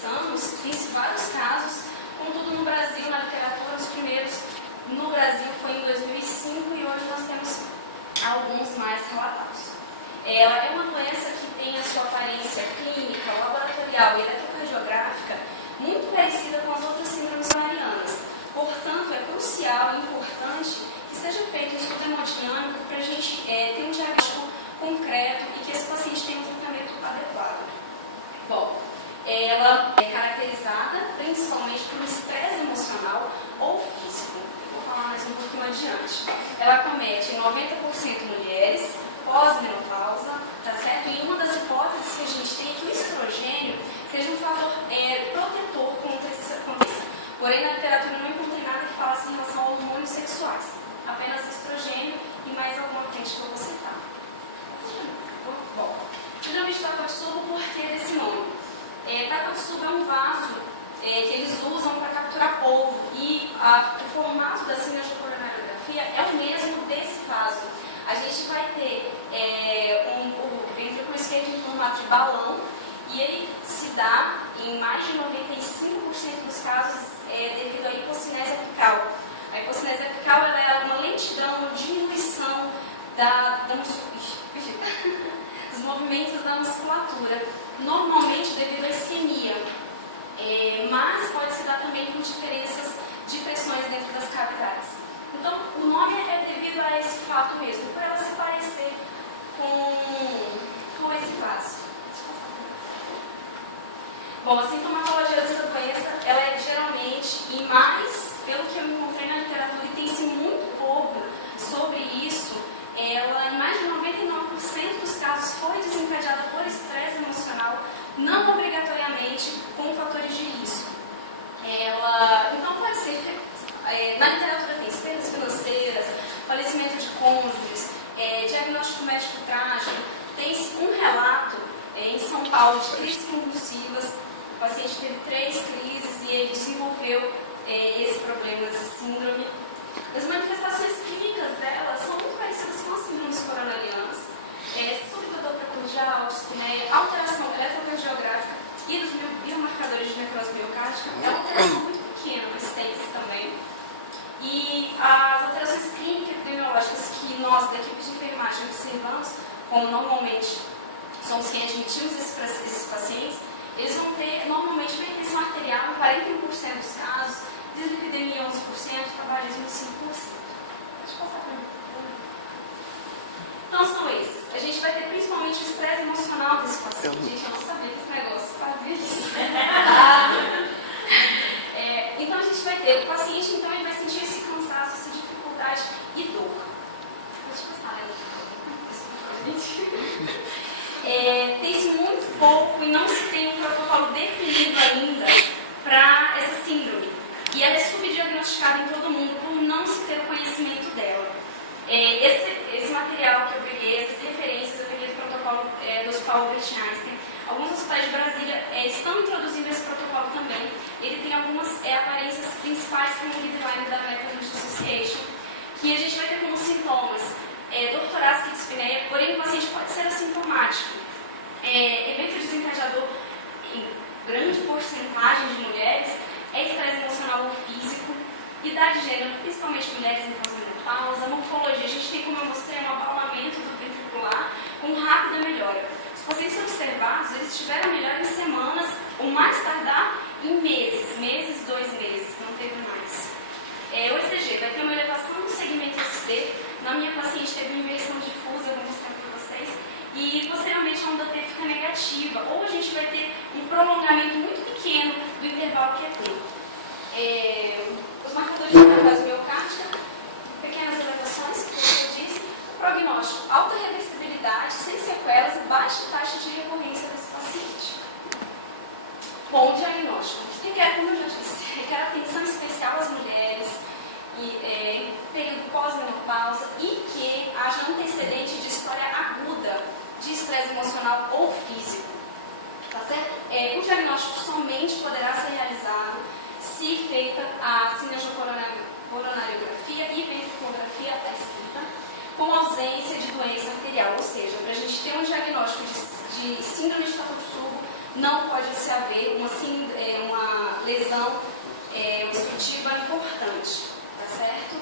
estamos, tem-se vários casos, contudo no Brasil, na literatura, os primeiros no Brasil foi em 2005 e hoje nós temos alguns mais relatados. Ela é uma doença que tem a sua aparência clínica, laboratorial e eletrocardiográfica muito parecida com as outras síndromes marianas. Portanto, é crucial e importante que seja feito um estudo hemodinâmico para a gente ter um diagnóstico concreto e que esse paciente tenha um tratamento adequado. Bom, ela é caracterizada principalmente por um estresse emocional ou físico. Vou falar mais um pouquinho adiante. Ela acomete 90% mulheres, pós-menopausa, tá certo? E uma das hipóteses que a gente tem é que o estrogênio seja um fator protetor contra isso. Porém, na literatura não encontrei nada que falasse em relação a hormônios sexuais. Apenas estrogênio e mais alguma frente que eu vou citar. Bom, síndrome de Takotsubo, por que desse nome? Takotsubo é um vaso que eles usam para capturar polvo e o formato da cineangiopulmonografia é o mesmo desse vaso. A gente vai ter o ventrículo esquerdo em formato de balão e ele se dá em mais de 95% dos casos devido à hipocinese apical. A hipocinese apical ela é uma lentidão, uma diminuição dos movimentos da musculatura, normalmente devido à isquemia, mas pode se dar também com diferenças de pressões dentro das cavidades. Então, o nome é devido a esse fato mesmo, por ela se parecer com esse vaso. Bom, a sintomatologia dessa doença, ela é geralmente, e mais, pelo que eu encontrei na literatura, e tem-se muito pouco sobre isso, ela, em mais de 99% dos casos, foi desencadeada por estresse emocional, não obrigatoriamente com fatores de risco. Então, pode ser, na literatura tem perdas financeiras, falecimento de cônjuges, diagnóstico médico trágico, tem um relato em São Paulo de crises convulsivas. O paciente teve 3 crises e ele desenvolveu esse problema, essa síndrome. As manifestações clínicas dela são muito parecidas com as síndromes coronarianas. Súbita dor precordial, dispneia, alteração eletrocardiográfica e dos biomarcadores de necrose miocárdica. É uma alteração muito pequena, mas tem isso também. E as alterações clínicas e epidemiológicas que nós, da equipe de enfermagem, observamos, como normalmente somos quem admitimos esses pacientes, eles vão ter normalmente hipertensão arterial em 41% dos casos, dislipidemia 11%, tabagismo 5%. Pode passar para mim. Então são esses. A gente vai ter principalmente o estresse emocional desse paciente. Gente, eu não sabia que esse negócio fazia isso. Então a gente vai ter o paciente, então ele vai sentir esse cansaço, essa dificuldade e dor. Pode passar, né? Tem-se muito pouco e não se tem um protocolo definido ainda para essa síndrome. E ela é subdiagnosticada em todo mundo por não se ter o conhecimento dela. Esse material que eu peguei, essas referências, eu peguei do protocolo do Hospital Albert Einstein. Alguns hospitais de Brasília estão introduzindo esse protocolo também. Ele tem algumas aparências principais como o guideline da American Heart Association, que a gente vai ter como sintomas dor torácica e dispneia, porém o paciente pode ser assintomático. Evento desencadeador em grande porcentagem de mulheres é estresse emocional ou físico, idade de gênero, principalmente mulheres em pós-menopausa, morfologia. A gente tem, como eu mostrei, um abalamento do ventricular com rápida melhora. Os pacientes observados, eles tiveram melhora em semanas, ou mais tardar em meses, 2 meses, não teve mais. O ECG vai ter uma elevação no segmento ST. Na minha paciente teve uma inversão difusa, eu vou mostrar para vocês, e posteriormente a onda T fica negativa, ou a gente vai ter um prolongamento muito pequeno do intervalo QT. Os marcadores de necrose miocárdica, pequenas elevações, como eu disse, o prognóstico, alta reversibilidade, sem sequelas e baixa taxa de recorrência desse paciente. Bom, o diagnóstico, requer, como eu já disse, requer atenção especial às mulheres, em período pós-menopausa e que haja antecedente de história aguda de estresse emocional ou físico. Tá certo? O diagnóstico somente poderá ser realizado se feita a cineangiocoronariografia e ventriculografia escrita, com ausência de doença arterial, ou seja, para a gente ter um diagnóstico de síndrome de Takotsubo, não pode se haver uma lesão obstrutiva importante, tá certo?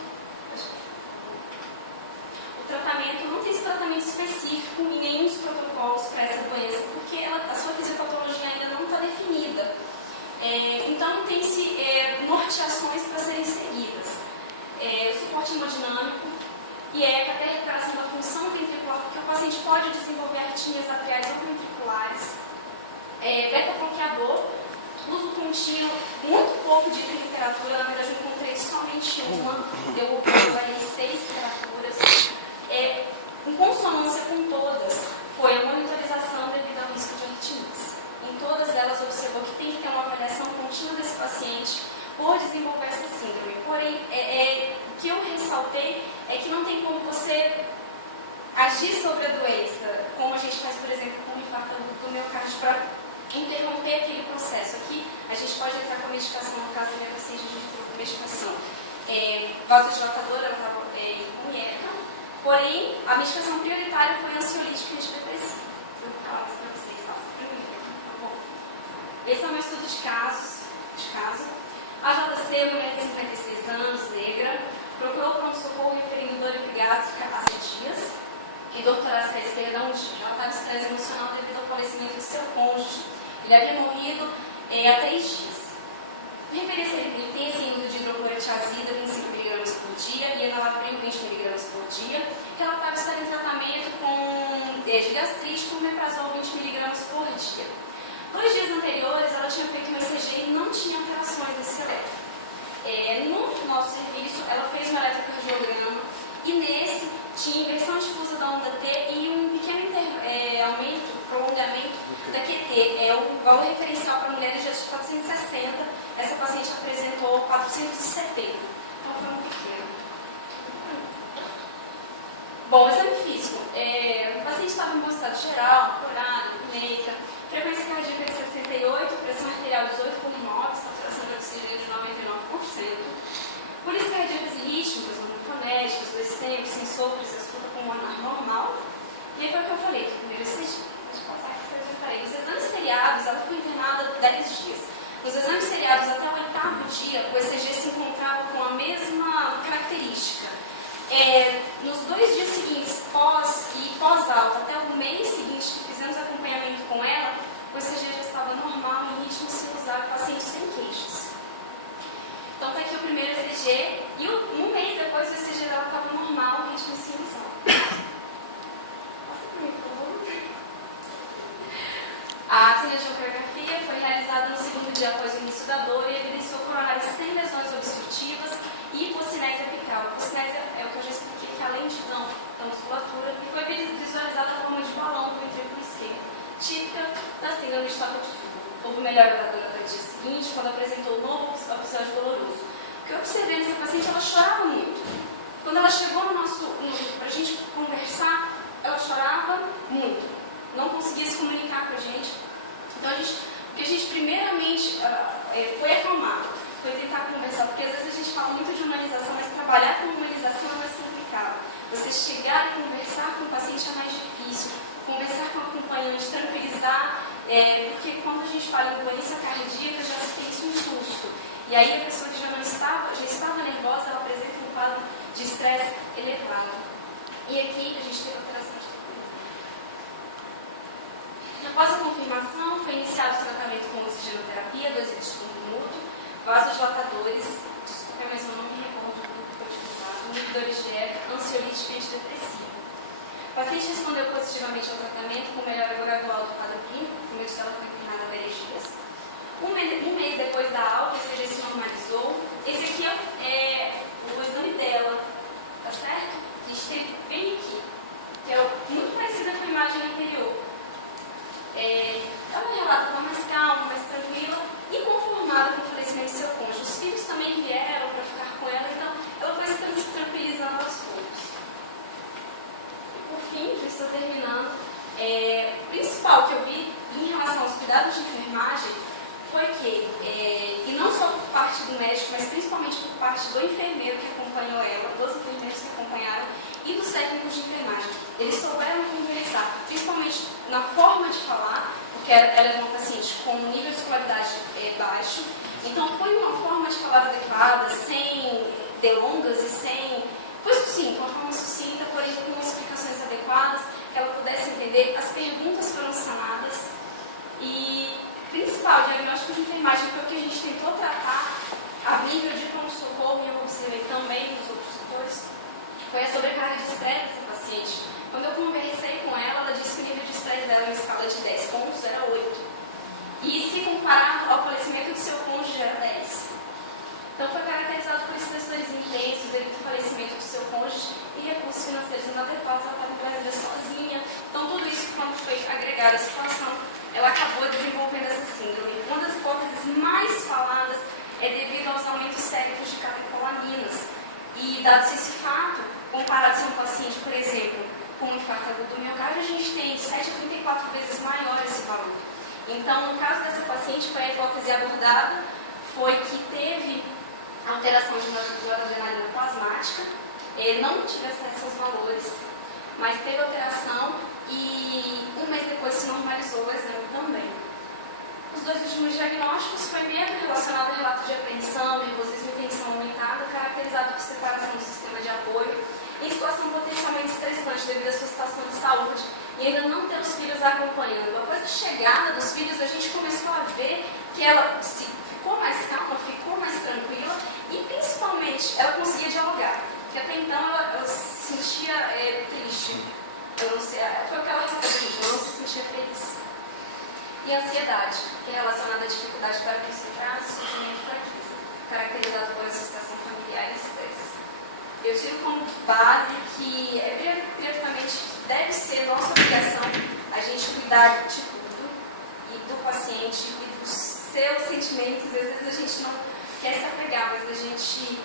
O tratamento, não tem esse tratamento específico em nenhum dos protocolos para essa doença, porque a sua fisiopatologia ainda não está definida. Então, tem-se norteações para serem seguidas. O suporte hemodinâmico, IECA, até a recuperação da função ventricular, porque o paciente pode desenvolver arritmias atriais ou ventriculares. Beta-bloqueador, uso contínuo, muito pouco de literatura, na verdade eu encontrei somente uma, eu avaliei 6 literaturas. Em consonância com todas, foi a monitorização devido ao risco de arritmias. Em todas elas observou que tem que ter uma avaliação contínua desse paciente por desenvolver essa síndrome. Porém, o que eu ressaltei é que não tem como você agir sobre a doença, como a gente faz, por exemplo, com o infarto do miocárdio, para interromper aquele processo. Aqui, a gente pode entrar com a medicação, no caso da minha paciente, a gente entrou com a medicação vasodilatadora, ela estava com IECA, porém, a medicação prioritária foi ansiolítico e antidepressivo. Vou falar isso para vocês, tá bom? Esse é o meu estudo de caso. A JC, mulher de 56 anos, negra, procurou pronto-socorro referindo dor epigástrica há 7 dias e dor torácica esquerda há 1 dia. Ela estava em estresse emocional devido ao falecimento de seu cônjuge. Ele havia morrido há 3 dias. Referência ele tem esse uso de hidroclorotiazida, 25 mg por dia, e enalapril, 20 mg por dia. Relatava estar em tratamento de gastrite com omeprazol, 20 mg por dia. 2 dias anteriores, ela tinha feito uma ECG e não tinha alterações nesse eletro. No nosso serviço, ela fez um eletrocardiograma e nesse tinha inversão difusa da onda T e um pequeno prolongamento da QT. O valor referencial para mulheres de 460, essa paciente apresentou 470. Então foi um pequeno. Bom, exame físico. O paciente estava em bom estado geral, horário, apneia, frequência cardíaca de 68, pressão arterial 18 por 9, saturação de oxigênio de 99%. Polícia cardíacas e rítmicas, fonéticas, 2 tempos, sem sopros, escuta pulmonar normal. E aí foi o que eu falei, que primeiro ECG. Deixa eu passar aqui, eu falei. Nos exames seriados, ela foi internada 10 dias. Nos exames seriados, até o 8º dia, o ECG se encontrava com a mesma característica. Nos 2 dias seguintes, pós-alta, até o mês seguinte que fizemos acompanhamento com ela, o ECG já estava normal, em ritmo sinusal, paciente sem queixas. Então está aqui o primeiro ECG, e um mês depois o ECG dela estava normal, em ritmo sinusal. Passa por mim, por favor. A cineangiografia foi realizada no 2º dia após o início da dor e evidenciou coronárias sem lesões obstrutivas e hipocinese apical. Hipocinese é o que eu já expliquei, que além de não da musculatura, e foi visualizada a forma de balão do ventrículo esquerdo, típica da síndrome de Takotsubo. Houve melhora da dor até o dia seguinte, quando apresentou um novo episódio doloroso. O que eu observei nessa paciente, ela chorava muito. Quando ela chegou para a gente conversar, ela chorava muito. Não conseguia se comunicar com a gente. Então, o que a gente primeiramente foi acalmar, foi tentar conversar, porque às vezes a gente fala muito de humanização, mas trabalhar com humanização é mais complicado. Você chegar e conversar com o paciente é mais difícil, conversar com o acompanhante, tranquilizar, porque quando a gente fala em doença cardíaca, já se tem isso um susto. E aí a pessoa que já estava nervosa, ela apresenta um quadro de estresse elevado. E aqui a gente teve alteração de temperatura. Após a confirmação, foi iniciado o tratamento com oxigenoterapia, 2 litros por minuto, vasodilatadores, desculpa, mas eu não me recordo do que foi utilizado, inibidores de ECA, ansiolítico e antidepressivo. O paciente respondeu positivamente ao tratamento com melhora gradual do quadro clínico, o primeiro dela foi internada há 10 dias. Um mês depois da alta, o ECG se normalizou. Esse aqui é o exame dela, tá certo? A gente teve bem aqui, que é muito parecida com a imagem anterior. Ela relata que estava mais calma, mais tranquila e conformada com o falecimento de seu cônjuge. Os filhos também vieram para ficar com ela, então ela foi se tranquilizando aos poucos. E por fim, já estou terminando, o principal que eu vi em relação aos cuidados de enfermagem foi que, e não só por parte do médico, mas principalmente por parte do enfermeiro que acompanhou ela, dos enfermeiros que acompanharam, e dos técnicos de enfermagem. Eles souberam conversar, principalmente na forma de falar, porque ela era uma paciente com um nível de escolaridade baixo, então foi uma forma de falar adequada, sem delongas e sem... Foi sucinto, uma forma sucinta, porém com explicações adequadas, que ela pudesse entender. As perguntas foram sanadas e, principal, o diagnóstico de enfermagem foi o que a gente tentou tratar a nível de pronto-socorro, e eu observei também nos outros setores, foi a sobrecarga de estresse dessa paciente. Quando eu conversei com ela, ela disse que o nível de estresse dela, em escala de 10 pontos, era 8. E se comparado ao falecimento do seu cônjuge, era 10. Então foi caracterizado por estressores intensos devido ao falecimento do seu cônjuge e recursos financeiros inadequados. Ela estava no Brasil sozinha. Então tudo isso, quando foi agregado à situação, ela acabou desenvolvendo essa síndrome. Uma das hipóteses mais faladas é devido aos aumentos séricos de catecolaminas. E dado esse fato, comparado a um paciente, por exemplo, com um infarto agudo do miocárdio, a gente tem 7 a 34 vezes maior esse valor. Então, no caso dessa paciente, foi a hipótese abordada, foi que teve alteração de noradrenalina plasmática, não tive acesso aos valores, mas teve alteração e um mês depois se normalizou o exame também. Os dois últimos diagnósticos foi mesmo relacionado ao relato de apreensão, nervosismo e tensão aumentada, caracterizado por separação do sistema de apoio, em situação potencialmente estressante devido à sua situação de saúde e ainda não ter os filhos acompanhando. Após a chegada dos filhos, a gente começou a ver que ela ficou mais calma, ficou mais tranquila e, principalmente, ela conseguia dialogar. Porque até então ela se sentia triste. Eu não sei, foi o que ela falou, gente, ela não se sentia feliz. E ansiedade, que é relacionada à dificuldade para concentrar, sofrimento e fraqueza, caracterizado por associação familiar e estresse. Eu tiro como base que prioritariamente deve ser nossa obrigação a gente cuidar de tudo, e do paciente, e dos seus sentimentos. Às vezes a gente não quer se apegar, mas a gente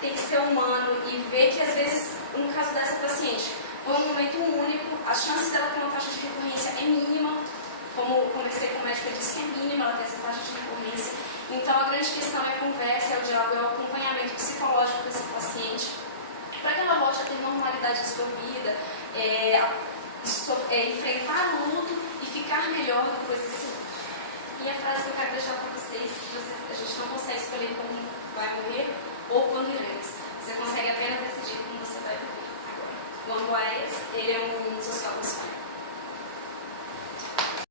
tem que ser humano e ver que às vezes, no caso dessa paciente, foi um momento único, a chance dela ter uma taxa de recorrência é mínima. Como comecei com o médico, eu disse que é mínima ela ter essa taxa de recorrência. Então a grande questão é a conversa, é o diálogo, é o acompanhamento psicológico desse paciente, para que ela volte a ter normalidade de sua vida, enfrentar o luto e ficar melhor depois desse luto. E a frase que eu quero deixar para vocês, a gente não consegue escolher como vai morrer ou quando iremos. Você consegue apenas decidir como você vai morrer. Agora, o Andrés, ele é um